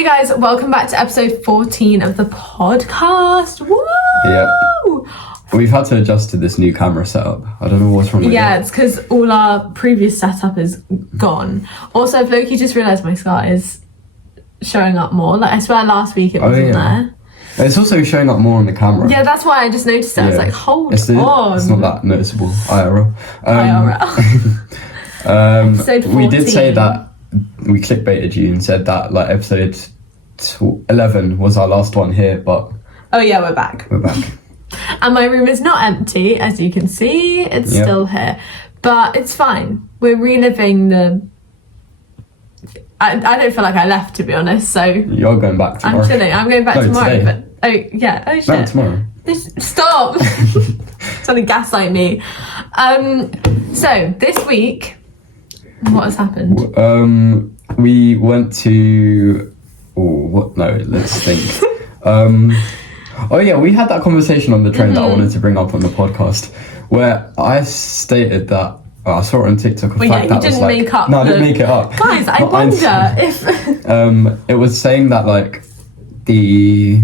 Hey guys, welcome back to episode 14 of the podcast. Woo! Yep. We've had to adjust to this new camera setup. I don't know what's wrong with it. Yeah, it's because all our previous setup is gone. Also, Floki just realised my scar is showing up more. Like, I swear last week it wasn't there. It's also showing up more on the camera. Yeah, that's why I just noticed it. I was like, hold on. It's not that noticeable. IRL. Episode 14. We did say that we clickbaited you and said that like episode 11 was our last one here, but... Oh yeah, we're back. And my room is not empty, as you can see. It's still here. But it's fine. We're reliving the... I don't feel like I left, to be honest, so... You're going back tomorrow. I'm chilling. I'm going back tomorrow. Today. But oh shit. No, tomorrow. Stop! Trying to gaslight me. So, this week, what has happened? We went to... let's think. We had that conversation on the train that I wanted to bring up on the podcast, where I stated that I saw it on TikTok. I didn't make it up. Guys, I wonder if it was saying that like the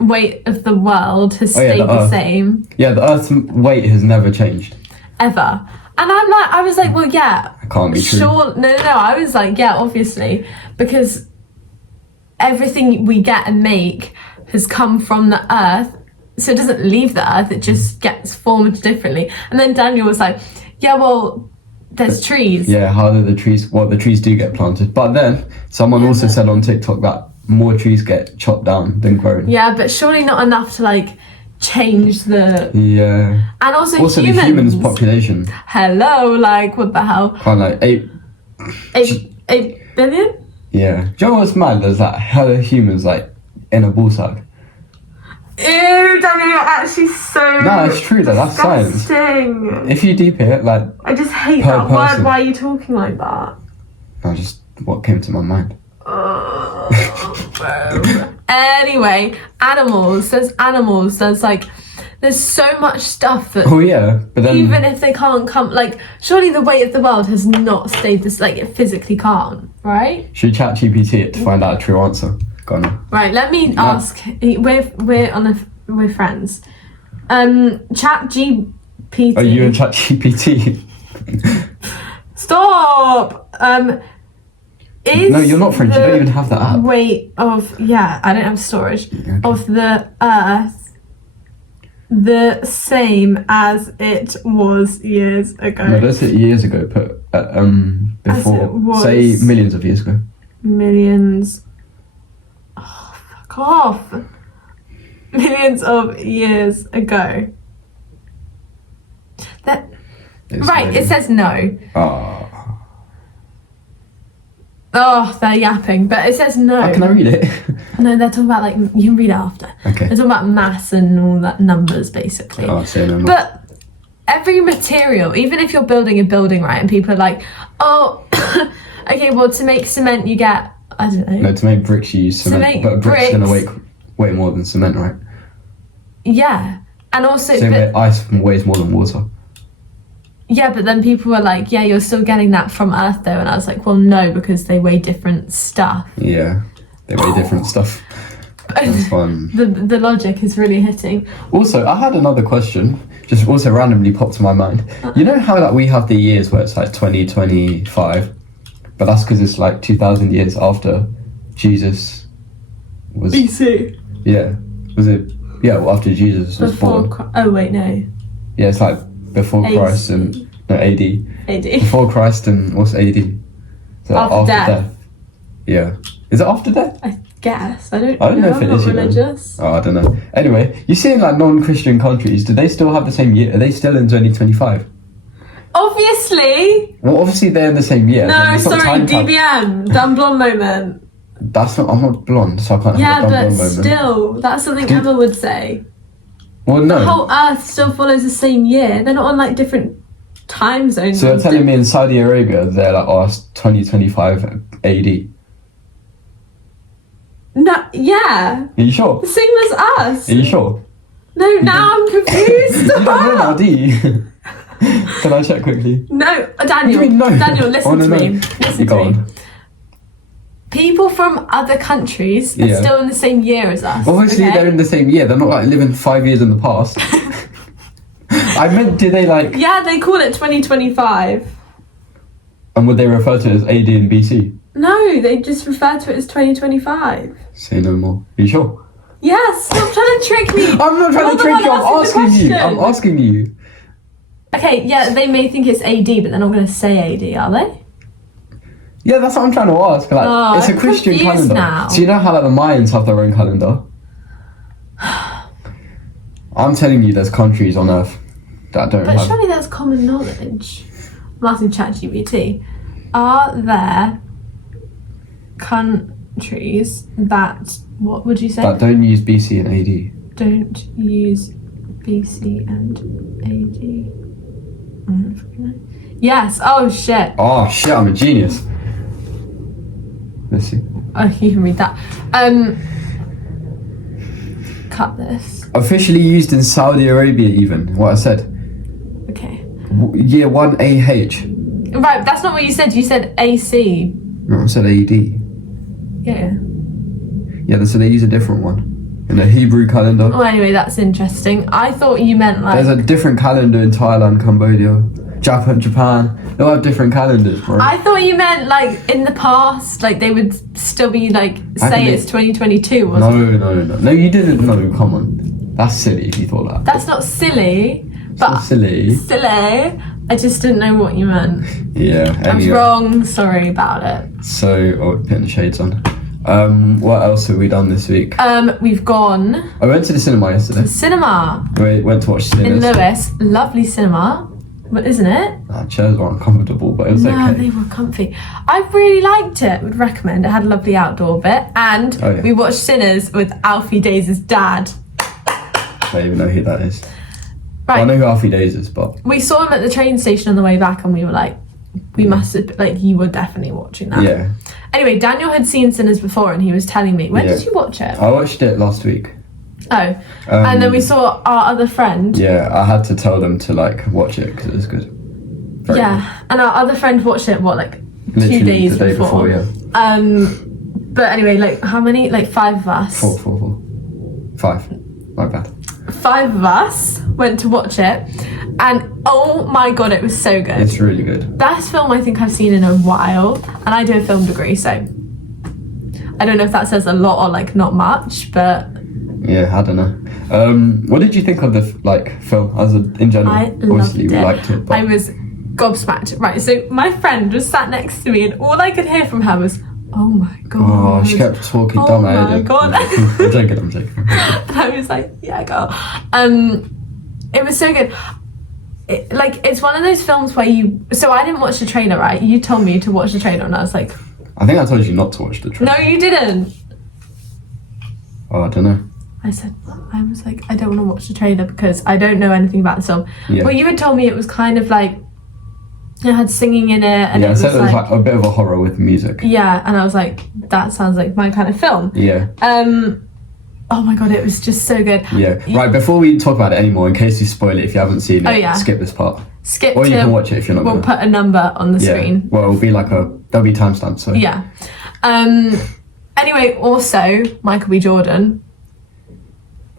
weight of the world has stayed the same. Yeah, the Earth's weight has never changed ever. And I was like, well, yeah, it can't be true. Sure, no. I was like, yeah, obviously, because everything we get and make has come from the Earth, so it doesn't leave the Earth, it just gets formed differently. And then Daniel was like, yeah, well, there's trees. Yeah, how do the trees do get planted. But then someone also said on TikTok that more trees get chopped down than grown. Yeah, but surely not enough to like change the... Yeah. And also the humans population. Hello, like what the hell? Kind of like 8 billion? Yeah. Do you know what's mad? There's like hella humans like in a ball sack. Ew, Daniel, you're actually so... No, it's true though, that's disgusting. Science. If you deep it, like... I just hate that word. Why are you talking like that? No, just what came to my mind. Anyway, animals. There's like... There's so much stuff that... Oh yeah, but then... Even if they can't come... Like, surely the weight of the world has not stayed this... Like, it physically can't, right? Should we chat GPT it to find out a true answer? Go on. Right, let me ask. We're friends. Chat GPT. Are you in Chat GPT? Stop. No, you're not French. You don't even have that app. Weight of I don't have storage of the Earth the same as it was years ago. No, that's it years ago. But before, say millions of years ago. Millions. Oh, fuck off. Millions of years ago. It says no. Oh, they're yapping, but it says no. Can I read it? No, they're talking about like, you can read it after. Okay. They're talking about mass and all that, numbers basically. Oh, say no more. But every material, even if you're building a building, right, and people are like, oh, okay, well, to make cement you get, I don't know. No, to make bricks you use cement, but brick's gonna weigh way more than cement, right? Yeah, and also... ice weighs more than water. Yeah, but then people were like, yeah, you're still getting that from Earth though, and I was like, well, no, because they weigh different stuff. Yeah, they weigh different stuff. That's fun. The logic is really hitting. Also, I had another question, just also randomly popped to my mind. You know how like we have the years where it's like 2025, but that's because it's like 2,000 years after Jesus was... BC. Yeah. Was it... Yeah, well, after Jesus was born. Oh, wait, no. Yeah, it's like before Christ and... No, AD. AD. Before Christ and what's AD? So after death. Yeah. Is it after death? I guess. I don't know if it is religious. Oh, I don't know. Anyway, you see in like non-Christian countries, do they still have the same year? Are they still in 2025? Obviously. Well, obviously they're in the same year. No, sorry, DBM. Dumb blonde moment. I'm not blonde, so I can't have a dumb blonde moment. Yeah, but still, that's something Emma would say. Well, no. The whole Earth still follows the same year. They're not on like different time zones. So you're telling me in Saudi Arabia, they're like, oh, it's 2025 AD? No, yeah. Are you sure? The same as us. Are you sure? No, now I'm confused. You don't know now, do you? Can I check quickly? No, Daniel. No. Daniel, listen to me. Listen to me. people from other countries are still in the same year as us. Obviously, they're in the same year. They're not like living 5 years in the past. I meant, do they like... Yeah, they call it 2025. And would they refer to it as AD and BC? No, they just refer to it as 2025. Say no more. Are you sure? Yes, stop trying to trick me. I'm not trying to trick you, I'm asking you. I'm asking you. Okay, yeah, they may think it's AD, but they're not going to say AD, are they? Yeah, that's what I'm trying to ask. Like, it's a I'm Christian confused calendar. now. So you know how like the Mayans have their own calendar? I'm telling you, there's countries on Earth that don't But have. surely that's common knowledge. I'm asking ChatGPT. Are there countries that, what would you say? That don't use BC and AD. Don't use BC and AD. I don't fucking know. Yes. Oh shit. Oh shit, I'm a genius. Let's see. Oh, you can read that. Cut this. Officially used in Saudi Arabia, even. What I said. Okay. Year 1 AH. Right, that's not what you said. You said AC. No, I said AD. Yeah. Yeah, so they use a different one. In the Hebrew calendar. Well, anyway, that's interesting. I thought you meant like... There's a different calendar in Thailand, Cambodia, Japan. They all have different calendars, bro. I thought you meant like in the past, like they would still be like say it's 2022 or something. No, you didn't know, come on. That's silly if you thought that. That's not silly, It's but not silly. silly. I just didn't know what you meant. Yeah, I was anyway. wrong. Sorry about it. So, putting the shades on. What else have we done this week? We've gone I went to the cinema yesterday. cinema We went to watch in Sinners. Lewis. Lovely cinema, but isn't it? Chairs were uncomfortable, but it was No, okay. they were comfy. I really liked it. Would recommend. It had a lovely outdoor bit, and Oh, yeah. we watched Sinners with Alfie Days' dad. I don't even know who that is. Right. I know who Alfie Days is, but We saw him at the train station on the way back, and we were like, we must have, like, you were definitely watching that. yeah. Anyway, Daniel had seen Sinners before, and he was telling me, when Yeah. did you watch it? I watched it last week. Oh, and then we saw our other friend. Yeah, I had to tell them to like watch it because it was good. Very Yeah, and our other friend watched it, what, like Literally 2 days the day before, yeah. But anyway, like, how many? Like 5 of us. Four. 5. My bad. 5 of us went to watch it, and oh my god, it was so good. It's really good. Best film I think I've seen in a while, and I do a film degree, so I don't know if that says a lot or like not much, but Yeah, I don't know. What did you think of the film as in general? I loved Obviously, it. we liked it. But I was gobsmacked. Right, so my friend was sat next to me, and all I could hear from her was, "Oh my god!" oh, she kept talking Oh dumb. my God. I'm joking. And I was like, "Yeah, girl." It was so good. It's one of those films where you. So I didn't watch the trailer, right? You told me to watch the trailer, and I was like, I think I told you not to watch the trailer. "No, you didn't." Oh, I don't know. I was like, I don't want to watch the trailer because I don't know anything about the film. Yeah. Well, you had told me it was kind of like it had singing in it, and Yeah, it I was said it was like like a bit of a horror with music. yeah, and I was like, that sounds like my kind of film. Yeah. Oh my god, it was just so good. Yeah. Right, before we talk about it anymore, in case you spoil it if you haven't seen it, Oh, yeah. skip this part. Skip Or to. you can watch it if you're not We'll gonna. put a number on the Yeah. screen. Well, it'll be there'll be timestamps, so. Yeah. Anyway, also Michael B. Jordan,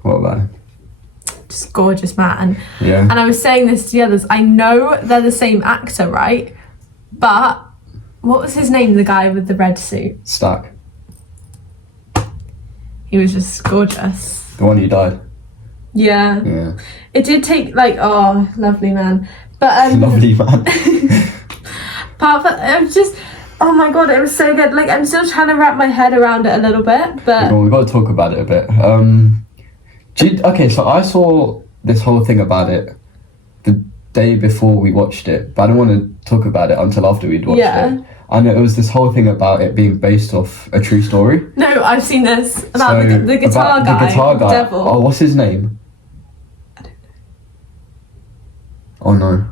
What about it? just gorgeous man. Yeah. And I was saying this to the others. I know they're the same actor, right? But what was his name? The guy with the red suit. Stack. He was just gorgeous. The one who died. Yeah. Yeah. It did take oh, lovely man. But Lovely man. apart from it was just oh my god, it was so good. Like I'm still trying to wrap my head around it a little bit, but Well, we've got to talk about it a bit. Okay, so I saw this whole thing about it the day before we watched it, but I didn't want to talk about it until after we'd watched Yeah. it. And it was this whole thing about it being based off a true story. no, I've seen this about So, the guitar about guy. The guitar guy. Devil. Oh, what's his name? Oh no.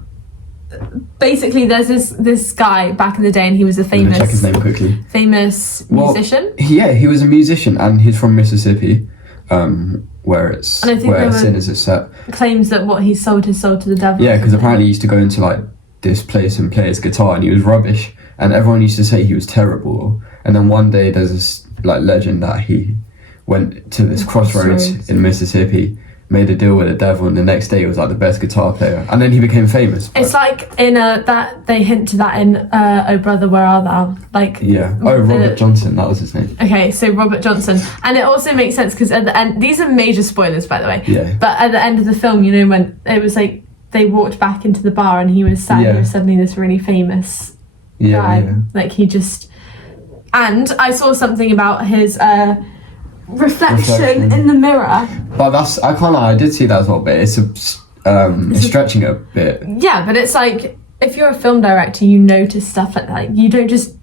Basically, there's this guy back in the day, and he was a Let me check his name quickly. famous Well, musician. Yeah, he was a musician and he's from Mississippi, where And I think they were- Sinners is set. Claims that what he sold his soul to the devil. Yeah, or because something. apparently he used to go into this place and play his guitar and he was rubbish. and everyone used to say he was terrible. And then one day there's this like legend that he went to this crossroads in Mississippi, made a deal with the devil, and the next day he was like the best guitar player, and then he became famous. It's like in that they hint to that in Oh Brother Where Art Thou, like Robert Johnson, that was his name. Okay, so Robert Johnson, and it also makes sense because at the end, these are major spoilers by the way, but at the end of the film, you know, when it was like they walked back into the bar and he was sat he was suddenly this really famous guy, like he just, and I saw something about his reflection in the mirror. But that's, I can't lie, I did see that as well, but it's stretching it a bit. Yeah, but it's like, if you're a film director, you notice stuff like that. You don't just,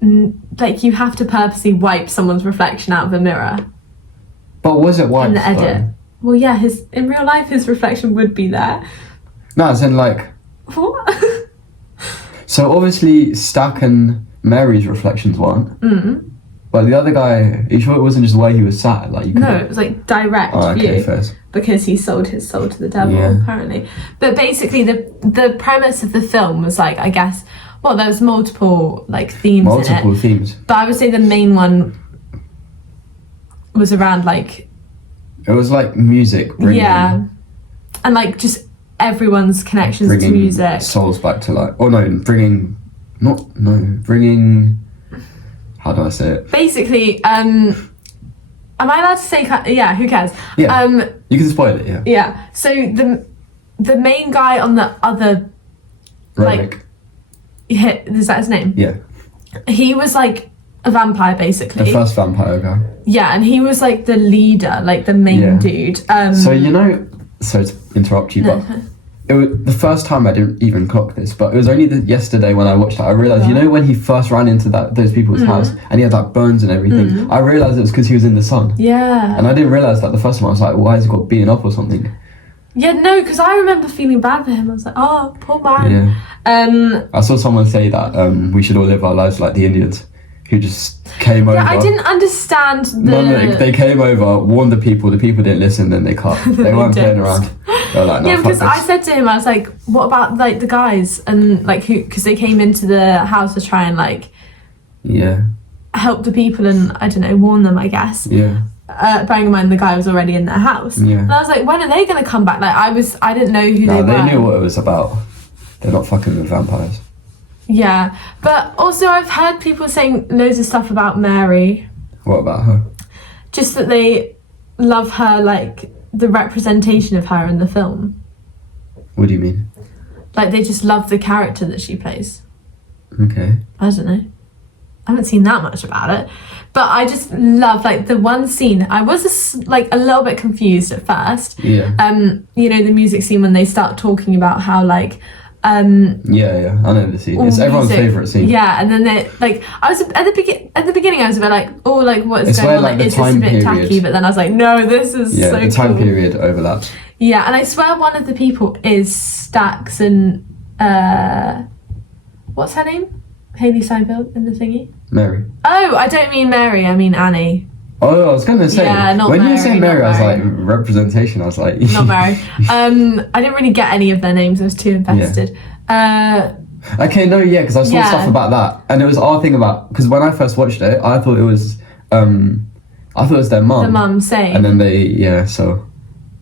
like, you have to purposely wipe someone's reflection out of a mirror. But was it wiped, in the edit? though? Well, yeah, in real life, his reflection would be there. No, as in, like... What? So, obviously, Stack and Mary's reflections weren't. But the other guy, are you sure it wasn't just where he was sat? Like, no, it was like direct view. Fair. Because he sold his soul to the devil, apparently. But basically, the premise of the film was like, I guess, well, there was multiple like themes in it. Multiple themes. But I would say the main one was around like... It was like music. And like just everyone's connections to music. Souls back to life. Bringing... How do I say it? Basically, am I allowed to say... Yeah, who cares? Yeah, you can spoil it, yeah. Yeah, so the main guy on the other... Remick. Is that his name? Yeah. He was like a vampire, basically. The first vampire guy. Yeah, and he was like the leader, like the main dude. So, you know... Sorry to interrupt you, but... It was the first time I didn't even clock this, but it was only yesterday when I watched it, I realised, you know, when he first ran into those people's house and he had like burns and everything, I realised it was because he was in the sun. Yeah. And I didn't realise that the first time. I was like, why has he got beaten up or something? Yeah, no, because I remember feeling bad for him. I was like, oh, poor man. Yeah. I saw someone say that we should all live our lives like the Indians, who just came over. Yeah, I didn't understand they came over, warned the people didn't listen, then they cut. They weren't playing around. They were like, no, because I said to him, I was like, what about like the guys and like who, because they came into the house to try and like help the people and I don't know, warn them, I guess. Yeah. Bearing in mind the guy was already in their house. Yeah. And I was like, when are they going to come back? Like I didn't know who they were. They knew what it was about. They're not fucking with vampires. Yeah, but also I've heard people saying loads of stuff about Mary. What about her? Just that they love her, like the representation of her in the film. What do you mean? Like they just love the character that she plays. Okay. I don't know. I haven't seen that much about it, but I just love like the one scene. I was like a little bit confused at first. Yeah. You know, the music scene when they start talking about how like. I know the scene. It's everyone's favourite scene. Yeah, and then they like I was at the beginning I was a bit like, oh, like what is going on? Like it's just a bit tacky, but then I was like, no, this is so cool. The time period overlaps. Yeah, and I swear one of the people is Stax and what's her name? Hayley Steinfeld in the thingy. Mary. Oh, I don't mean Mary. I mean Annie. Oh, I was going to say, when you were saying Mary, I was like, representation, I was like... Not Mary. I didn't really get any of their names, I was too invested. Okay, no, because I saw stuff about that, and it was our thing about, because when I first watched it, I thought it was their mum. The mum saying. And then they, so...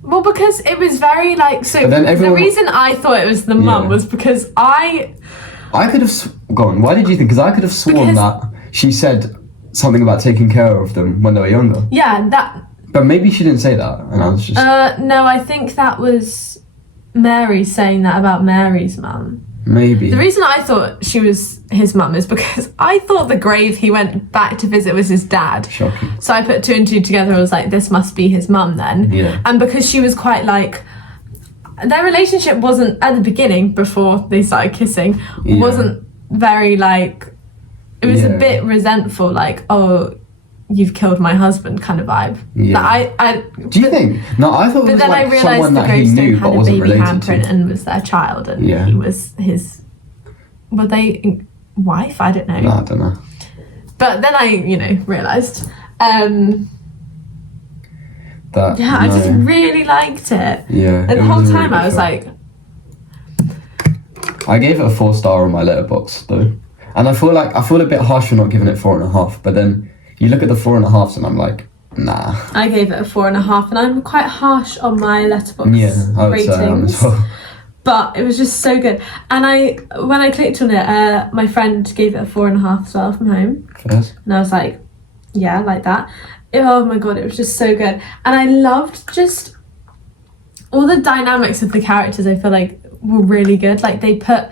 Well, because it was very like, so the reason I thought it was the mum was because I could have, gone, why did you think, because I could have sworn that she said... something about taking care of them when they were younger. Yeah, that... But maybe she didn't say that, and I was just... no, I think that was Mary saying that about Mary's mum. Maybe. The reason I thought she was his mum is because I thought the grave he went back to visit was his dad. Shocking. So I put two and two together and was like, this must be his mum then. Yeah. And because she was quite like... Their relationship wasn't, at the beginning, before they started kissing, wasn't very like... It was a bit resentful, like, oh, you've killed my husband kind of vibe. Yeah. Like, do you think? No, I thought it was like someone that he knew but wasn't related to. But then I realised the gravestone had a baby handprint and was their child, and he was his... Were they wife? I don't know. No, I don't know. But then I, realised. I just really liked it. Yeah. And the whole time I was like... I gave it a 4-star on my letterbox, though. And I feel a bit harsh for not giving it 4.5. But then you look at the 4.5s and I'm like, nah. I gave it a 4.5, and I'm quite harsh on my Letterboxd Yeah, I would say I am as well. But it was just so good. And when I clicked on it, my friend gave it a 4.5 as well from home. Yes. And I was like, yeah, like that. Oh my god, it was just so good. And I loved just all the dynamics of the characters. I feel like were really good. Like they put,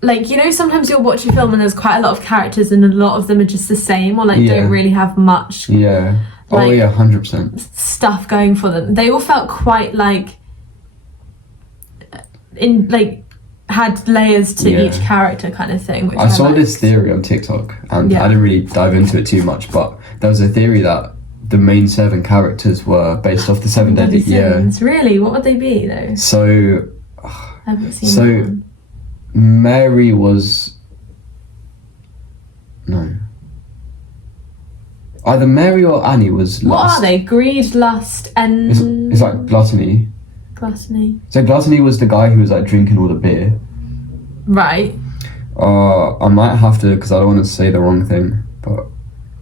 like, you know, sometimes you'll watch a film and there's quite a lot of characters and a lot of them are just the same, or like don't really have much. Yeah. Like, 100%. Stuff going for them. They all felt quite like had layers to each character kind of thing. Which I saw this theory on TikTok, and I didn't really dive into it too much, but there was a theory that the main 7 characters were based off the 7 deadly sins. Really? What would they be though? So I haven't seen that one. Mary was either Mary or Annie was lust. What are they? Greed, lust, and it's like gluttony. Gluttony. So gluttony was the guy who was like drinking all the beer. Right. I might have to, because I don't want to say the wrong thing, but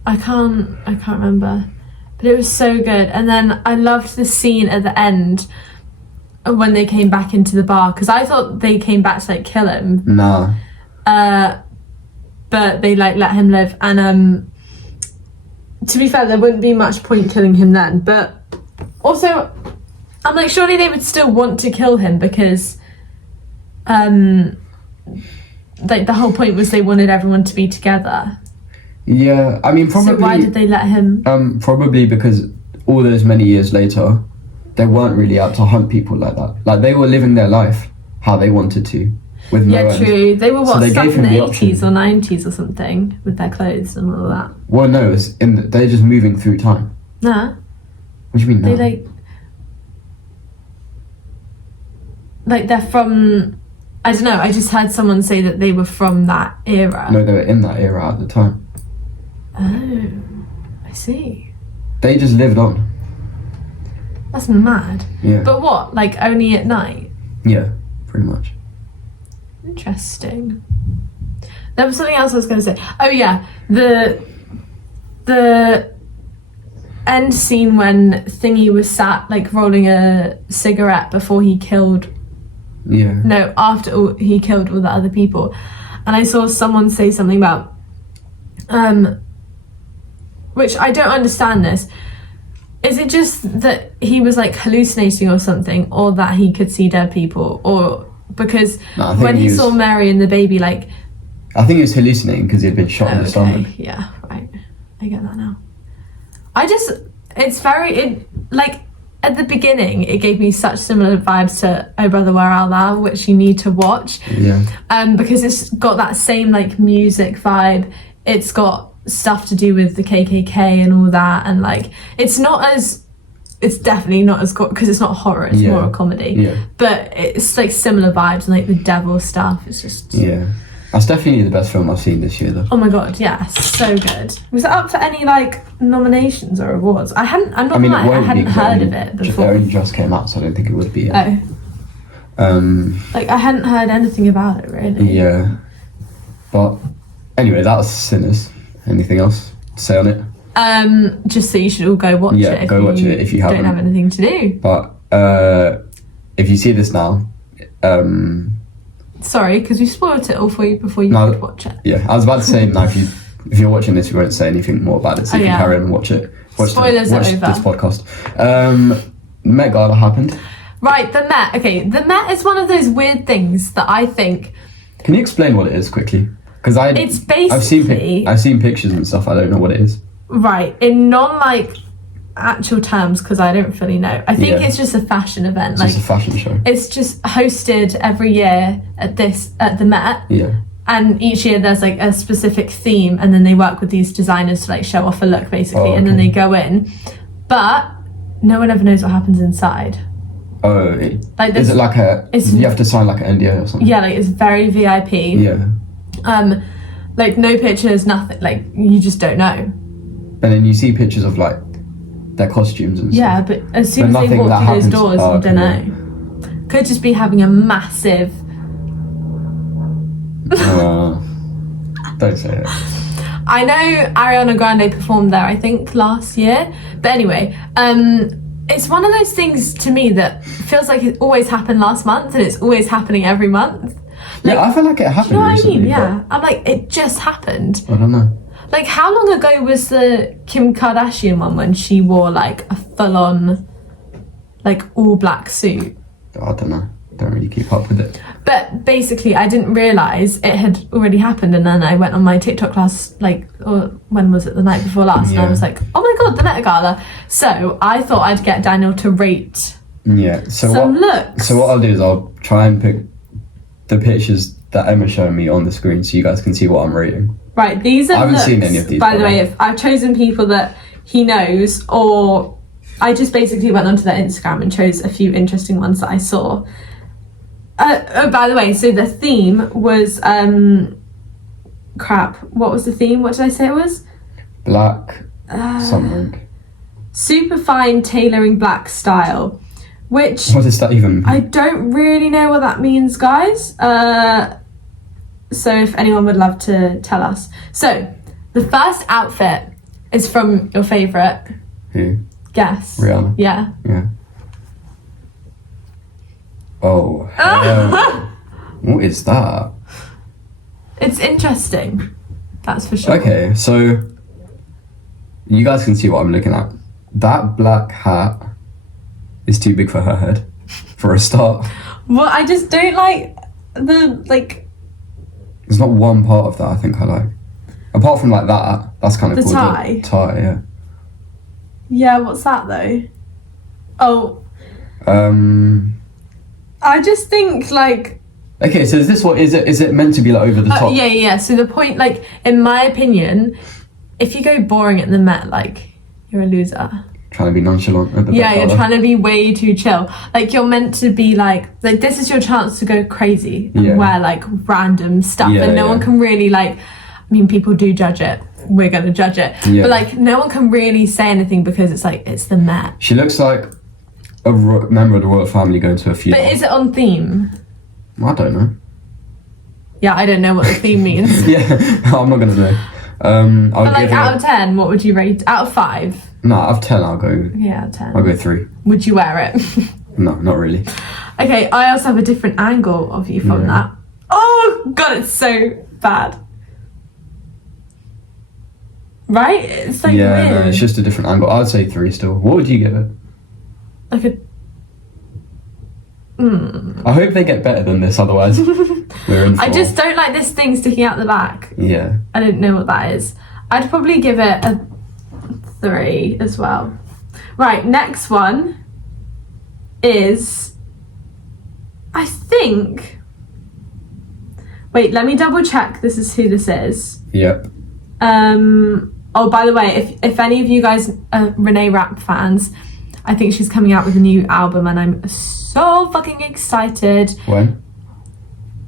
I can't remember. But it was so good. And then I loved the scene at the end when they came back into the bar, because I thought they came back to like kill him. Nah. But they like let him live, and to be fair, there wouldn't be much point killing him then. But also, I'm like, surely they would still want to kill him, because like the whole point was they wanted everyone to be together. Yeah, I mean, probably. So why did they let him? Probably because all those many years later, they weren't really out to hunt people like that. Like, they were living their life how they wanted to, with no end. True. They were So they stuck gave in him the the 80s or 90s or something with their clothes and all that. Well, no, it's they're just moving through time. Nah. What do you mean? They like they're from. I don't know. I just heard someone say that they were from that era. No, they were in that era at the time. Oh, I see. They just lived on. That's mad. Yeah. But what? Like only at night? Yeah, pretty much. Interesting. There was something else I was going to say. Oh yeah, the end scene when Thingy was sat like rolling a cigarette before he killed. Yeah. No, after he killed all the other people, and I saw someone say something about, which I don't understand this. Is it just that he was like hallucinating or something, or that he could see dead people, or because when he saw Mary and the baby, like, I think he was hallucinating because he had been shot in the stomach. Yeah, right. I get that now. Like at the beginning, it gave me such similar vibes to Oh Brother Where Art Thou, which you need to watch. Yeah. Because it's got that same like music vibe. It's got stuff to do with the KKK and all that, and like it's definitely not as because it's not horror. It's more a comedy. Yeah. But it's like similar vibes and like the devil stuff. It's just That's definitely the best film I've seen this year, though. Oh my god, yeah, so good. Was it up for any like nominations or awards? I hadn't heard of it before. It just came out, so I don't think it would be. Oh. Like I hadn't heard anything about it really. Yeah. But anyway, that was Sinners. Anything else to say on it? Just that you should all go watch it. Yeah, go watch it if you haven't. Don't have anything to do. But if you see this now, sorry, because we spoiled it all for you before you could watch it. Yeah, I was about to say now if you're watching this, we won't say anything more about it, so you can carry on and watch it. Spoilers are over. This podcast. Met Gala happened. Right, the Met. Okay, the Met is one of those weird things that I think. Can you explain what it is quickly? Because it's basically I've seen pictures and stuff. I don't know what it is. Right, in actual terms, because I don't fully know. I think it's just a fashion event. It's just a fashion show. It's just hosted every year at the Met. Yeah. And each year there's like a specific theme, and then they work with these designers to like show off a look basically, and then they go in. But no one ever knows what happens inside. Oh, is it like you have to sign like an NDA or something? Yeah, like it's very VIP. Yeah. Like no pictures, nothing. Like you just don't know. And then you see pictures of like their costumes and stuff. Yeah, but as soon as they walk through those doors, you don't know. Could just be having a massive. Don't Don't say it. I know Ariana Grande performed there, I think, last year. But anyway, it's one of those things to me that feels like it always happened last month and it's always happening every month. Yeah, I feel like it happened You know what recently. I mean? Yeah. I'm like, it just happened. I don't know. Like, how long ago was the Kim Kardashian one when she wore, like, a full-on, like, all-black suit? I don't know. Don't really keep up with it. But basically, I didn't realise it had already happened, and then I went on my TikTok class, like, or when was it, the night before last, and I was like, oh my god, the Met Gala. So I thought I'd get Daniel to rate some looks. So what I'll do is I'll try and pick the pictures that Emma showed me on the screen so you guys can see what I'm rating. Right, these are I haven't looks, seen any of these, by the way. If I've chosen people that he knows, or I just basically went onto their Instagram and chose a few interesting ones that I saw. Oh, by the way, so the theme was crap. What was the theme? What did I say it was? Black something. Super fine tailoring black style, which What does that even mean? I don't really know what that means, guys. So if anyone would love to tell us. So the first outfit is from your favourite. Who? Guess. Rihanna. Yeah. Yeah. Oh. What is that? It's interesting. That's for sure. Okay, so you guys can see what I'm looking at. That black hat is too big for her head, for a start. Well, I just don't like the, like... There's not one part of that I think I like. Apart from like that, that's kind of The cool. tie? The tie, yeah. Yeah, what's that though? Oh, I I just think like... Okay, so is this what is it meant to be like over the top? Yeah. So the point, like, in my opinion, if you go boring at the Met, like, you're a loser. Trying to be nonchalant at the Yeah, you're Met Gala. trying to be way too chill. Like, you're meant to be like this is your chance to go crazy and wear like random stuff, and no one can really like. I mean, people do judge it. We're gonna judge it, but like, no one can really say anything because it's like it's the Met. She looks like a member of the royal family going to a funeral. But is it on theme? I don't know. Yeah, I don't know what the theme means. Yeah, I'm not gonna know. I'll But like, give it out of 10, what would you rate? Out of 5? No, out of 10, I'll go. Yeah, 10. I'll go 3. Would you wear it? No, not really. Okay, I also have a different angle of you from that. Oh god, it's so bad. Right? It's like Yeah, weird. no, it's just a different angle. I'd say 3 still. What would you give it? Like a... I hope they get better than this, otherwise we're in for... I just don't like this thing sticking out the back. Yeah. I don't know what that is. I'd probably give it a 3 as well. Right, next one is... I think... Wait, let me double check this is who this is. Yep. Oh, by the way, if any of you guys are Renee Rapp fans, I think she's coming out with a new album and I'm so fucking excited. When?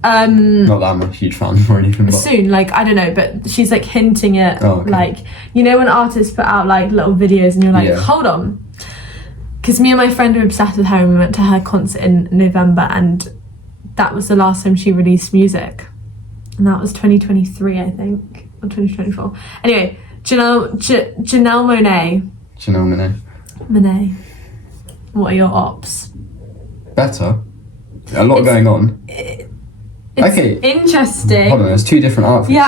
Not that I'm a huge fan or anything, but... Soon, like, I don't know, but she's like hinting at, okay. like, you know when artists put out like little videos and you're like, hold on. Because me and my friend were obsessed with her and we went to her concert in November and that was the last time she released music. And that was 2023, I think, or 2024. Anyway, Janelle Monáe. Janelle Monáe. What are your ops? Better. A lot going on. It's okay. Interesting. Hold on, there's 2 different outfits. Yeah,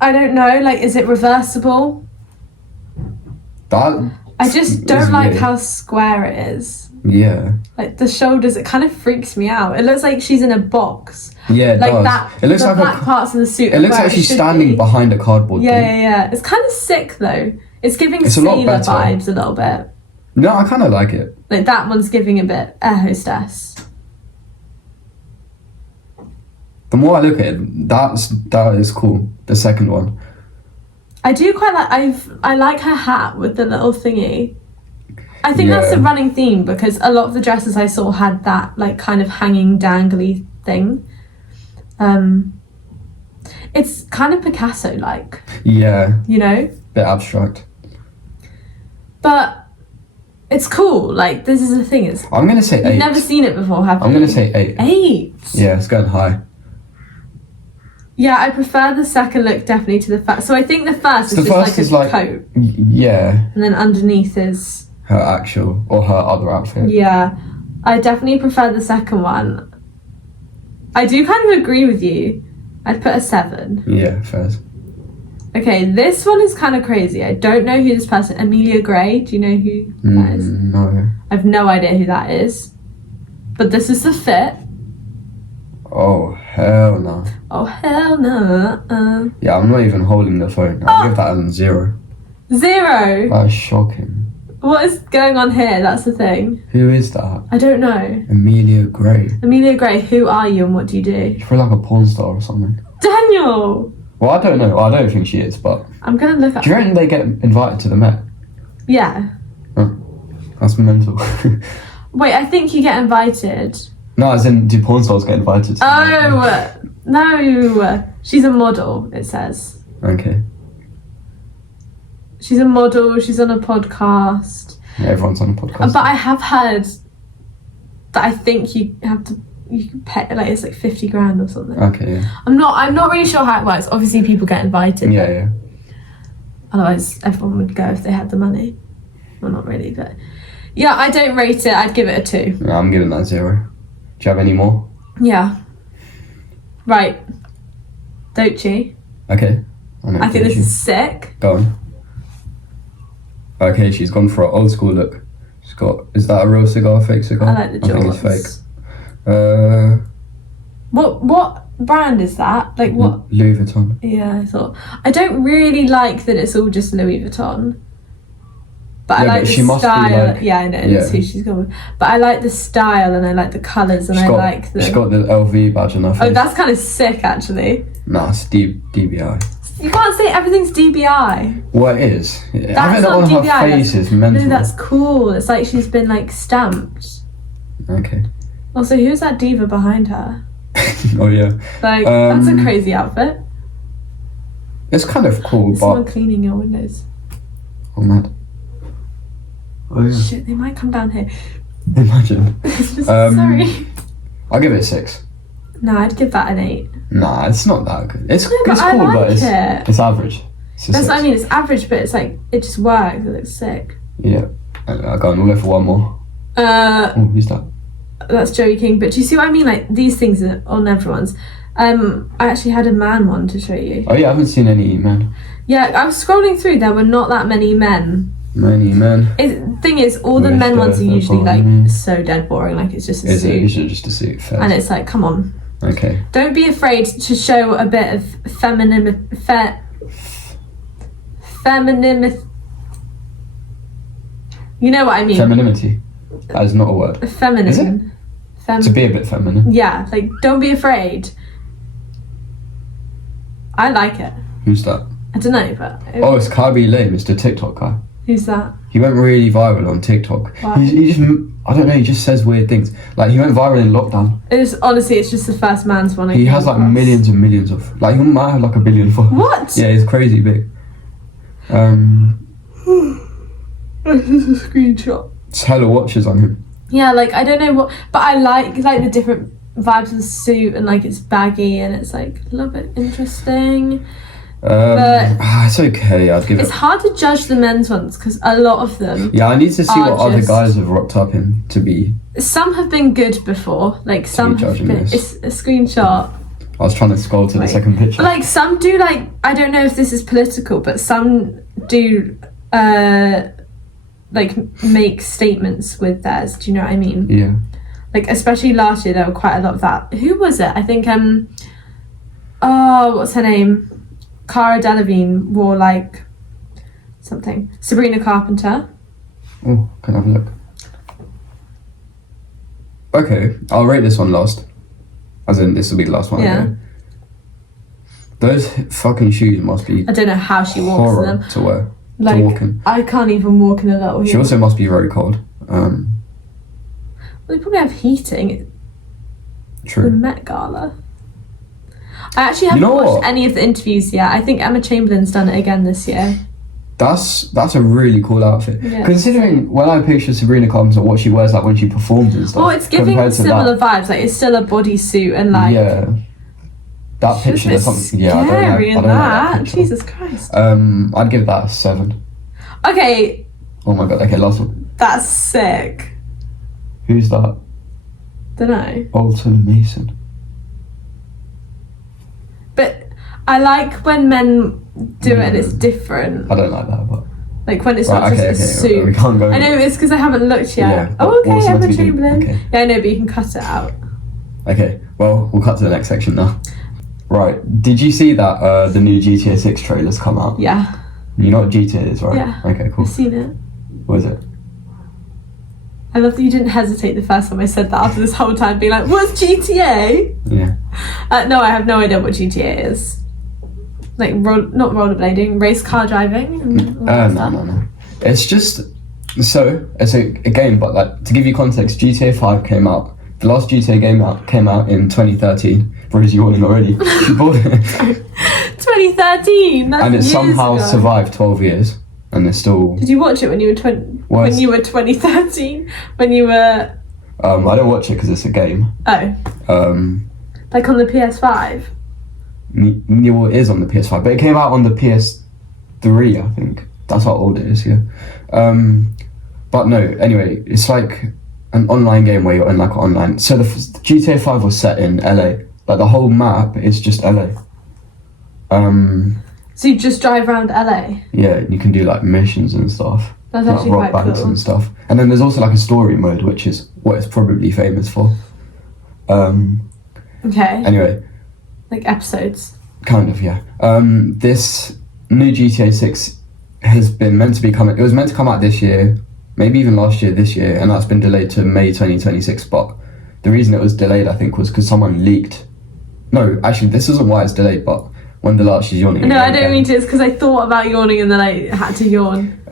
I don't know. Like, is it reversible? That I just don't like weird. how square it is. Yeah. Like the shoulders, it kind of freaks me out. It looks like she's in a box. Yeah, it like does. that. It looks the like black parts of the suit. It looks like she's standing behind a cardboard thing. Yeah. It's kind of sick though. It's giving It's a lot sailor better. vibes a little bit. No, I kind of like it. Like that one's giving a bit air hostess. The more I look at it, that is cool. The second one. I do quite like. I like her hat with the little thingy. I think that's the running theme because a lot of the dresses I saw had that like kind of hanging dangly thing. It's kind of Picasso-like. Yeah. You know? Bit abstract. But it's cool. Like, this is the thing. It's I'm going to say 8. You've never seen it before, have you? I'm going to say 8. 8? Yeah, it's going high. Yeah, I prefer the second look definitely to the first. So I think the first is The just first like is a coat, yeah, and then underneath is her actual or her other outfit. yeah. I definitely prefer the second one. I do kind of agree with you. I'd put a 7. Yeah, fair. Okay, this one is kind of crazy. I don't know who this person. Amelia Gray. Do you know who that is? No. I have no idea who that is. But this is the fit. Oh hell no. Oh hell no. Yeah, I'm not even holding the phone. I'll give that a 0. 0. That's shocking. What is going on here? That's the thing. Who is that? I don't know. Amelia Gray. Amelia Gray, who are you and what do you do? She's probably like a porn star or something. Daniel! Well, I don't know. I don't think she is, but I'm gonna look up. do you reckon they get invited to the Met? Yeah. That's mental. Wait, I think you get invited. No, as in, do porn stars get invited to the Met? Oh, no. She's a model, it says. Okay. She's a model, she's on a podcast. Yeah, everyone's on a podcast. But I have heard that I think you can pay, like, it's like 50 grand or something. Okay, yeah. I'm not really sure how it works. Obviously people get invited. Yeah, yeah. Otherwise everyone would go if they had the money. Well, not really, but yeah, I don't rate it. I'd give it a 2. No, I'm giving that 0. Do you have any more? Yeah. Right. Dochi. Okay. I think this is sick. Go on. Okay, she's gone for an old school look. She's got. Is that a real cigar, fake cigar? I like the jaws. I think it's fake. What brand is that? Like what? Louis Vuitton. Yeah, I thought. I don't really like that it's all just Louis Vuitton. But I Yeah, like but the she must be style. like- Yeah, I know. That's yeah. who she's gone with. But I like the style and I like the colours and She's I got, like the. She's got the LV badge on her face. Oh, that's kind of sick, actually. Nah, it's DBI. You can't say everything's DBI. Well, it is. Having That's it not on her DBI. face is mental. No, that's cool. It's like she's been like stamped. Okay. Also, who's that diva behind her? Oh yeah. Like, that's a crazy outfit. It's kind of cool, There's someone but cleaning your windows. oh mad. Oh yeah. Shit, they might come down here. Imagine. Sorry. I'll give it a 6. No, I'd give that an 8. Nah, it's not that good. It's but it's I cool, like but it. it's average. It's a That's 6. what I mean. It's average, but it's like it just works. It looks sick. Yeah. I go on. We'll go for one more. Oh, who's that? That's Joey King. But do you see what I mean? Like these things are on everyone's. I actually had a man one to show you. Oh yeah, I haven't seen any men. Yeah, I was scrolling through. There were not that many men. Many men. Thing is, all the men ones are usually like so dead boring. Like it's just a Is it? suit, You should just a suit. Fair. and it's like, come on. Okay. Don't be afraid to show a bit of femininity. You know what I mean? Femininity. That is not a word. Feminine. Is it? To be a bit feminine. Yeah, like don't be afraid. I like it. Who's that? I don't know, but Oh, it's Kabi Lay, Mr. TikTok guy. who's that? He went really viral on TikTok. Why? He just, I don't know, he just says weird things. Like, he went viral in lockdown. It's just the first man's one. He has like millions and millions of, like, he might have like 1 billion followers. What? Yeah, he's crazy big. This is a screenshot. It's hella watches on him. Yeah, like I don't know what, but I like the different vibes of the suit and like it's baggy and it's like a little bit interesting. It's okay. I'd give It's it. hard to judge the men's ones because a lot of them. Yeah, I need to see are what other just- guys have rocked up in to be. Some have been good before, like some have judging been. this. It's a screenshot. I was trying to scroll to the Wait. second picture. Like some do, like I don't know if this is political, but some do, like make statements with theirs. Do you know what I mean? Yeah. Like especially last year, there were quite a lot of that. Who was it? I think what's her name? Cara Delevingne wore like something. Sabrina Carpenter. Oh, can I have a look? Okay, I'll rate this one last. As in, this will be the last one. Yeah. Okay. Those fucking shoes must be I don't know how she walks in horror them. to wear. Like to walk in. I can't even walk in a little She heel. also must be very cold. They probably have heating at the True. Met Gala. I actually haven't know watched what? any of the interviews yet. I think Emma Chamberlain's done it again this year. That's a really cool outfit. Yeah, Considering when I picture Sabrina Carpenter, what she wears like when she performs and stuff. Well, it's giving compared to similar that. vibes. Like it's still a bodysuit and like Yeah. That picture, there's something. Yeah, scary I don't in like that. picture. Jesus Christ. I'd give that a 7. Okay, Oh my god. Okay, last one. that's sick. Who's that? Dunno. Alton Mason. But I like when men do it and it's different. I don't like that, but Like when it's Right, not okay, just a okay, suit. we can't go. I know it's because I haven't looked yet. Yeah, Oh, what's okay, meant to Emma be done? Chamberlain. Okay. Yeah, I know, but you can cut it out. Okay, well, we'll cut to the next section now. Right, did you see that the new GTA 6 trailer's come out? Yeah, You know what GTA is, right? Yeah. Okay, cool. I've seen it. What is it? I love that you didn't hesitate the first time I said that after this whole time being like, what's GTA? Yeah. No, I have no idea what GTA is. Like, not rollerblading, race car driving? And all that stuff. No. It's just, so, it's a game, but like, to give you context, GTA 5 came out. The last GTA game came out in 2013. Rose yawning already. She bought it. 2013, that's And it years somehow ago. survived 12 years. And it's still... Did you watch it when you were 2013? When you were... I don't watch it because it's a game. Oh, like on the PS5? Well, it is on the PS5, but it came out on the PS3, I think. That's how old it is, yeah. But no, anyway, it's like an online game where you're in like online. So the GTA 5 was set in LA. Like the whole map is just LA. So you just drive around LA? Yeah, you can do like missions and stuff. That's like actually rob quite banks cool. and stuff. And then there's also like a story mode, which is what it's probably famous for. Okay. Anyway, Like episodes. kind of, yeah. This new GTA 6 has been meant to be coming. It was meant to come out this year, maybe even last year, this year, and that's been delayed to May 2026. But the reason it was delayed, I think, was because someone leaked. No, actually, this isn't why it's delayed, but when the larch is yawning. No, I don't again. mean to. It's because I thought about yawning and then I had to yawn.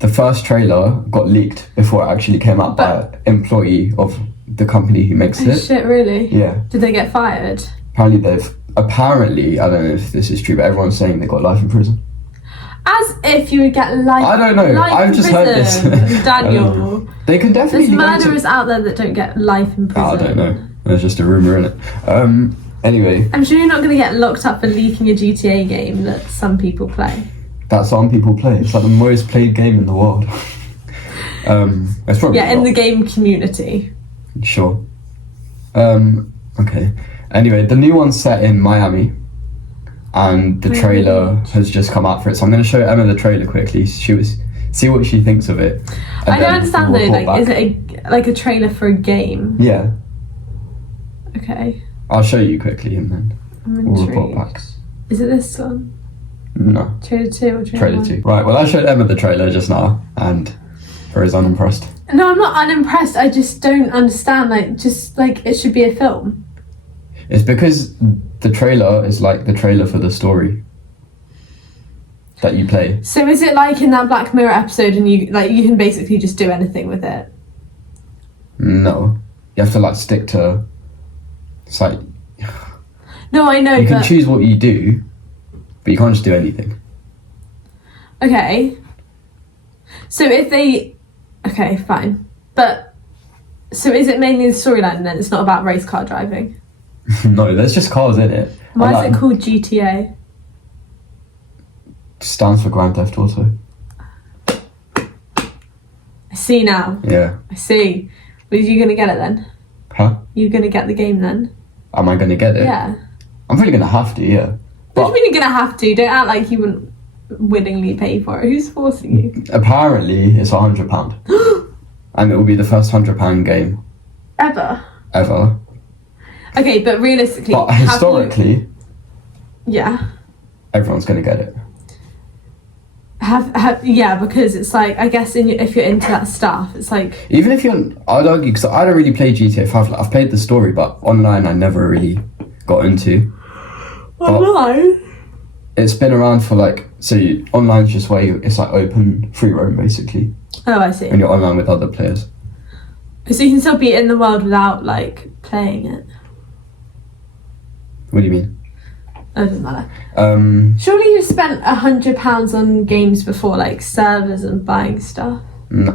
The first trailer got leaked before it actually came out by an employee of the company who makes Oh, it. shit, really? Yeah. Did they get fired? Apparently, I don't know if this is true, but everyone's saying they got life in prison. As if you would get life. I don't know. Life I've in just heard this. prison, I Daniel. don't know. They can definitely There's go to- murderers out there that don't get life in prison. I don't know. There's just a rumour in it. Anyway, I'm sure you're not going to get locked up for leaking a GTA game that some people play. that some people play. It's like the most played game in the world. It's probably Yeah, in not. the game community. Sure. Okay. Anyway, the new one's set in Miami, and the trailer has just come out for it. So I'm going to show Emma the trailer quickly. See what she thinks of it. and I don't then understand we'll though. report Like, back. is it like a trailer for a game? Yeah, Okay, I'll show you quickly, and then I'm we'll intrigued. report back. Is it this one? No, Trailer 2 or trailer trailer 1? 2. Right. Well, I showed Emma the trailer just now, and Rose unimpressed. No, I'm not unimpressed. I just don't understand. Like, just like it should be a film. It's because the trailer is like the trailer for the story that you play. So is it like in that Black Mirror episode, and you can basically just do anything with it? No, you have to like stick to. It's like No, I know, you can but choose what you do, but you can't just do anything. okay. So if they, okay, fine, but so is it mainly the storyline then? It's not about race car driving. No, there's just cars in it. Why And is it called GTA? Stands for Grand Theft Auto. I see now. Yeah. I see. Well, are you gonna get it then? Huh? You gonna get the game then? Am I gonna get it? Yeah. I'm probably gonna have to. Yeah. What do But you mean you're gonna have to? Don't act like you wouldn't willingly pay for it. Who's forcing you? apparently it's £100, and it will be the first £100 game Ever. ever. Okay, but realistically, But have you- historically, yeah. everyone's gonna get it. Yeah, because it's like, I guess if you're into that stuff, it's like, Even if you're, I'd argue, because I don't really play GTA 5. Like, I've played the story, but online I never really got into. online. It's been around for like, online's just where it's like open free roam basically, Oh, I see. when you're online with other players. So you can still be in the world without like playing it. What do you mean? Oh, it doesn't matter. Um, Surely you've spent £100 on games before, like servers and buying stuff. you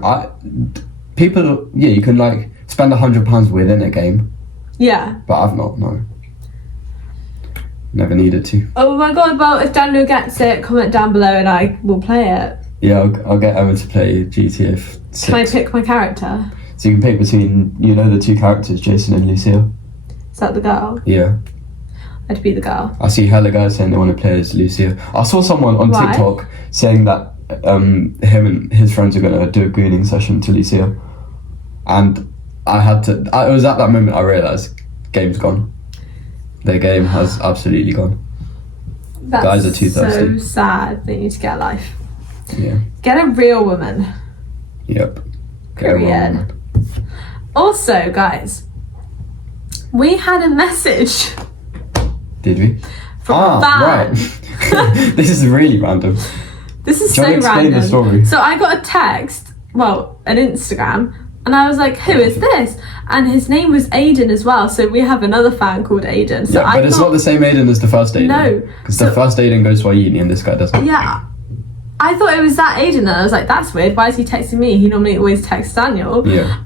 can like spend £100 within a game, Yeah. but I've not. No. Never needed to. Oh my god, well, if Daniel gets it, comment down below and I will play it. Yeah, I'll get Emma to play GTA 6. Can I pick my character? So you can pick between, the two characters, Jason and Lucia. Is that the girl? Yeah. I'd be the girl. I see hella guys saying they want to play as Lucia. I saw someone on Why? TikTok saying that him and his friends are going to do a gooning session to Lucia. And it was at that moment I realised, game's gone. Their game has absolutely gone. That's Guys are too thirsty. so sad. They need to get a life. Yeah. Get a real woman. Yep. Period. Also, guys, we had a message Did we? from a fan. Right. This is really random. This is Do you so want to explain random. the story? So I got a text, an Instagram, and I was like, who is this? And his name was Aiden as well. So we have another fan called Aiden. So Yeah, but it's not the same Aiden as the first Aiden. No. Because the first Aiden goes to our uni and this guy doesn't. Yeah. I thought it was that Aiden, and I was like, that's weird. Why is he texting me? He normally always texts Daniel. Yeah.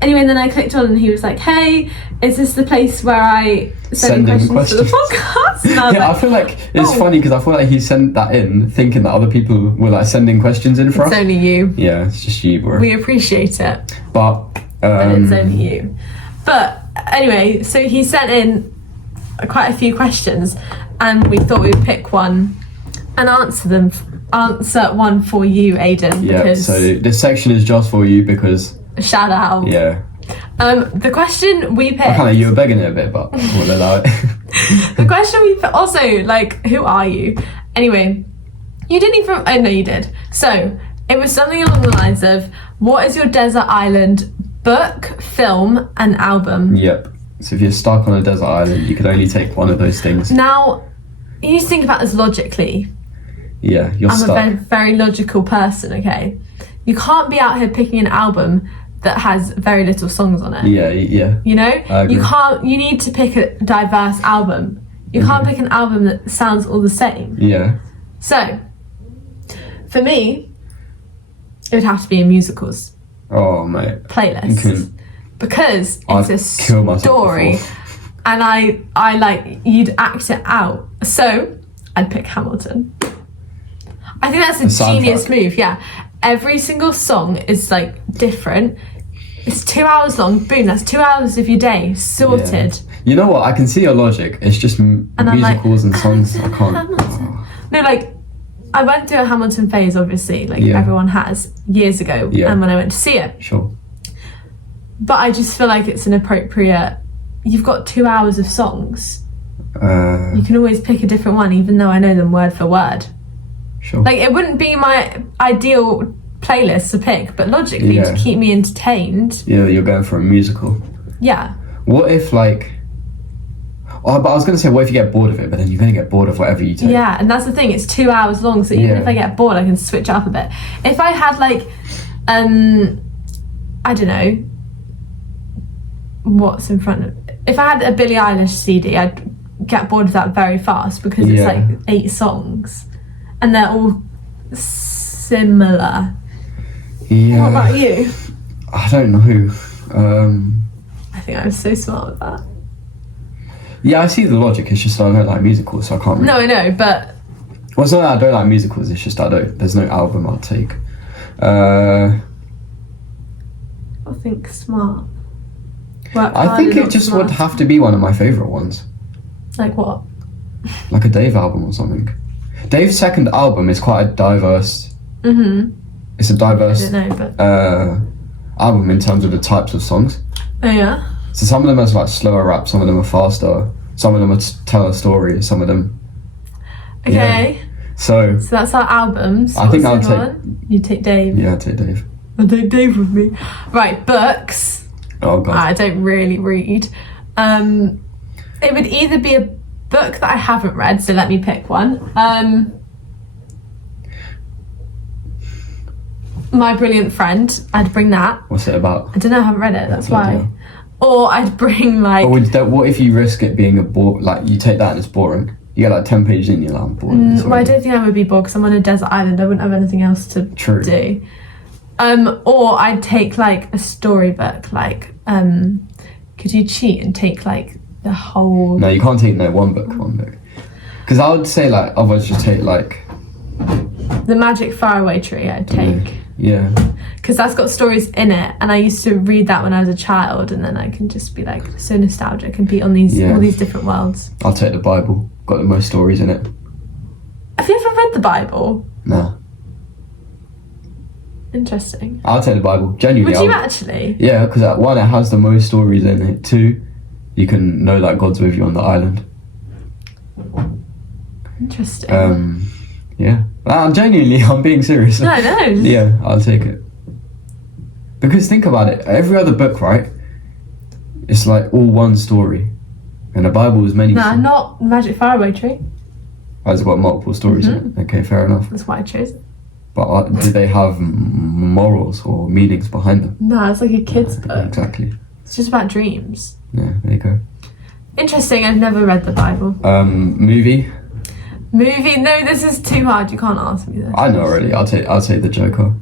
Anyway, then I clicked on and he was like, hey, is this the place where I send in questions for the podcast? And I was Yeah, like, I feel like it's funny because I feel like he sent that in thinking that other people were like sending questions in for it's us. only you. Yeah, it's just you, bro. We appreciate it. But It's only you. But anyway, so he sent in quite a few questions and we thought we'd pick one and answer one for you, Aiden. yeah, because so this section is just for you because shout out. yeah. The question we picked. You were begging it a bit, but we'll allow it. The question we picked. Also, like, who are you? Anyway, you didn't even. Oh no, you did. So it was something along the lines of, "What is your desert island book, film, and album?" Yep. So if you're stuck on a desert island, you could only take one of those things. Now, you need to think about this logically. Yeah, you're I'm stuck. a very, very logical person, okay? You can't be out here picking an album that has very little songs on it. Yeah. You know? I agree. You need to pick a diverse album. You can't pick an album that sounds all the same. Yeah. So, for me, it would have to be a musicals Oh mate. playlist. Because I'd it's a kill myself story. before. And I like, you'd act it out. So, I'd pick Hamilton. I think that's a The genius soundtrack. move, yeah. Every single song is like different. It's 2 hours long. Boom, that's 2 hours of your day sorted. Yeah. You know what? I can see your logic. It's just And I'm like, musicals and songs. I can't. Hamilton. No, like, I went through a Hamilton phase, obviously, like Yeah. everyone has, years ago, Yeah. and when I went to see it. Sure. But I just feel like it's an appropriate. You've got 2 hours of songs. You can always pick a different one, even though I know them word for word. Sure. Like, it wouldn't be my ideal playlist to pick, but logically, Yeah. to keep me entertained, Yeah, you're going for a musical. yeah. What if like? Oh, but I was gonna say, what if you get bored of it? But then you're gonna get bored of whatever you take. Yeah, and that's the thing, it's 2 hours long, so even Yeah. if I get bored, I can switch it up a bit. If I had like, I don't know, what's in front of, if I had a Billie Eilish CD, I'd get bored of that very fast because it's Yeah. like 8 songs and they're all similar. Yeah. What about you? I don't know. I think I'm so smart with that. Yeah, I see the logic. It's just I don't like musicals, so I can't. Really... No, I know, but Well, it's not that I don't like musicals. It's just there's no album I'll take. I think smart. Work I hard think and it not just smart. would have to be one of my favourite ones, Like what? like a Dave album or something. Dave's second album is quite a diverse. It's a I diverse don't know, but album in terms of the types of songs. oh yeah. So some of them are like slower rap, some of them are faster, some of them are tell a story, some of them. Okay. So So that's our albums. I think What's I'll the other one? You take Dave. yeah, I'd take Dave. I'll take Dave with me. Right, books. Oh god. I don't really read. It would either be a book that I haven't read, so let me pick one. My Brilliant Friend. I'd bring that. What's it about? I don't know. I haven't read it. That's Bloody why. hell. Or I'd bring like. What if you risk it being a bore? Like you take that and it's boring. You get like 10 pages in, you're like, I'm bored. It's Well, I already- don't think I would be bored because I'm on a desert island. I wouldn't have anything else to True. do. Or I'd take like a storybook. Like, could you cheat and take like the whole. No, you can't take one book. Because I would say like otherwise just take like The Magic Faraway Tree. I'd take. Yeah. Because that's got stories in it, and I used to read that when I was a child, and then I can just be like so nostalgic and be on all these different worlds. I'll take the Bible. Got the most stories in it. Have you ever read the Bible? No. Interesting. I'll take the Bible. Genuinely. Would you actually? Yeah, because one, it has the most stories in it. Two, you can know that God's with you on the island. Interesting. Yeah. I'm being serious. No, no. Yeah, I'll take it. Because think about it. Every other book, right? It's like all one story. And the Bible is many. No, not Magic Faraway Tree. Has it got multiple stories in it? Okay, fair enough. That's why I chose it. But do they have morals or meanings behind them? No, it's like a kid's book. Exactly. It's just about dreams. Yeah, there you go. Interesting, I've never read the Bible. Movie? Movie? No, this is too hard. You can't ask me this. I know already. I'll take The Joker.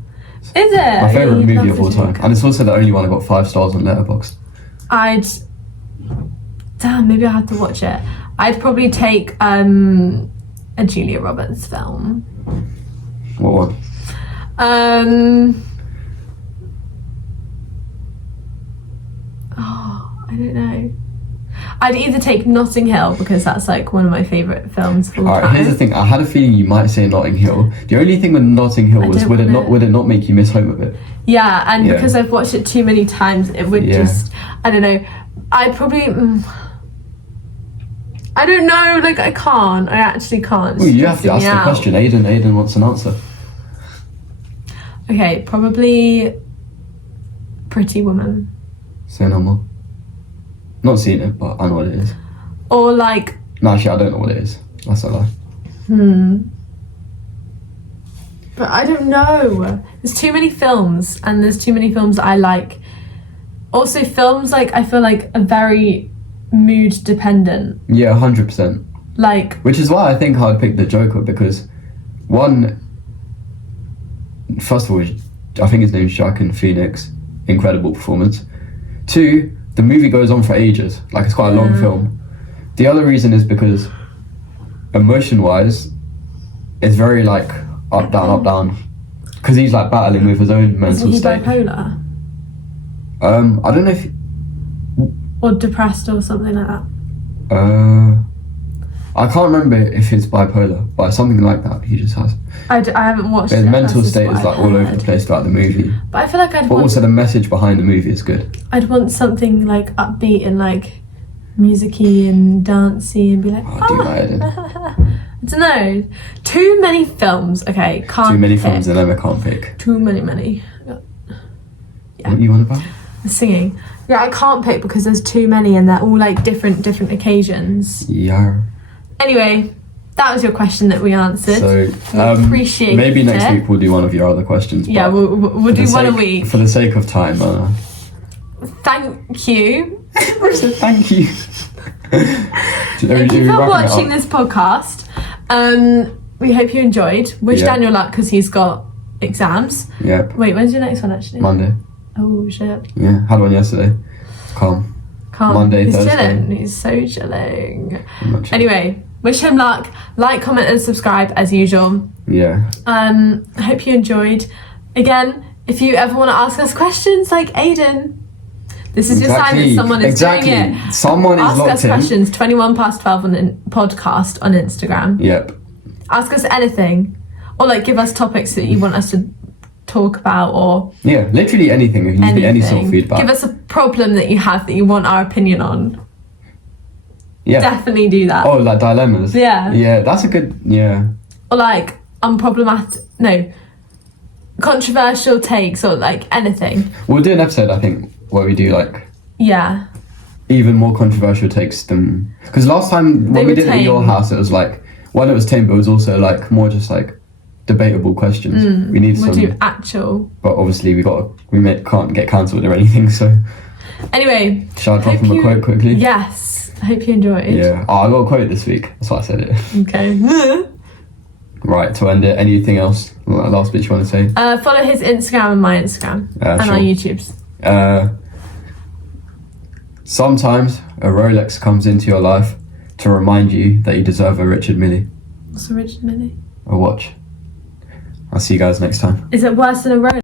Is it? My favourite You movie love of all The time. Joker. And it's also the only one I got 5 stars on Letterboxd. Damn, maybe I'll have to watch it. I'd probably take a Julia Roberts film. What one? I don't know. I'd either take Notting Hill because that's like one of my favourite films of all time. Alright, here's the thing. I had a feeling you might say Notting Hill. The only thing with Notting Hill was would it not make you miss home a bit? Yeah, and because I've watched it too many times, it would just. I don't know. I'd probably. I don't know. Like I can't. I actually can't. Well, you have to ask the question. Aiden wants an answer. Okay, probably Pretty Woman. Say no more. Not seen it, but I know what it is. Or like. No, actually, I don't know what it is. That's a lie. But I don't know. There's too many films, and there's too many films I like. Also, films like I feel like are very mood dependent. Yeah, 100%. Like. Which is why I think I'd pick The Joker because, one, first of all, I think his name's Joaquin Phoenix. Incredible performance. Two, the movie goes on for ages. Like it's quite a long film. The other reason is because emotion-wise, it's very like up down. Because he's like battling with his own mental Isn't he state. bipolar? I don't know if. Or depressed or something like that. I can't remember if he's bipolar, but something like that he just has. I haven't watched His it. mental that's state just is what like I've all over heard. the place throughout the movie. But I feel like But also the message behind the movie is good. I'd want something like upbeat and like musicy and dancey and be like, Oh, do you know, I don't know. Too many films. Okay, can't Too many pick. films and then I can't pick. Too many. What you want about? The singing. Yeah, I can't pick because there's too many and they're all like different occasions. Yeah. Anyway, that was your question that we answered. So we appreciate maybe next it. week we'll do one of your other questions. Yeah, but we'll do one a week. For the sake of time. Thank you. Thank you. Thank you for watching this podcast. We hope you enjoyed. Wish Daniel luck because he's got exams. Yep. Wait, when's your next one actually? Monday. Oh shit. Yeah, had one yesterday. Calm. Monday, Thursday. chilling. He's so chilling. I'm not sure. Anyway, wish him luck. Like, comment, and subscribe as usual. Yeah. I hope you enjoyed. Again, if you ever want to ask us questions like Aiden, this is your sign that someone is doing it. Someone is Ask locked us in. questions. 21 past 12 on the podcast on Instagram. Yep. Ask us anything, or like give us topics that you want us to talk about, or Yeah, literally anything. If you need any sort of feedback. Give us a problem that you have that you want our opinion on. Yeah. Definitely do that. Oh, like dilemmas. Yeah. Yeah, that's a good. Yeah. Or like controversial takes, or like anything. We'll do an episode, I think, where we do like Yeah. even more controversial takes than because last time when we did it at your house, it was like it was tame, but it was also like more just like debatable questions. We need We'll some, do actual. but obviously can't get cancelled or anything. So Anyway. shall I drop hope them a you- quote quickly? Yes. I hope you enjoyed. Yeah. Oh, I got a quote this week. That's why I said it. Okay. Right, to end it, anything else? Last bit you want to say? Follow his Instagram and my Instagram. And sure. our YouTubes. sometimes a Rolex comes into your life to remind you that you deserve a Richard Mille. What's a Richard Mille? A watch. I'll see you guys next time. Is it worse than a Rolex?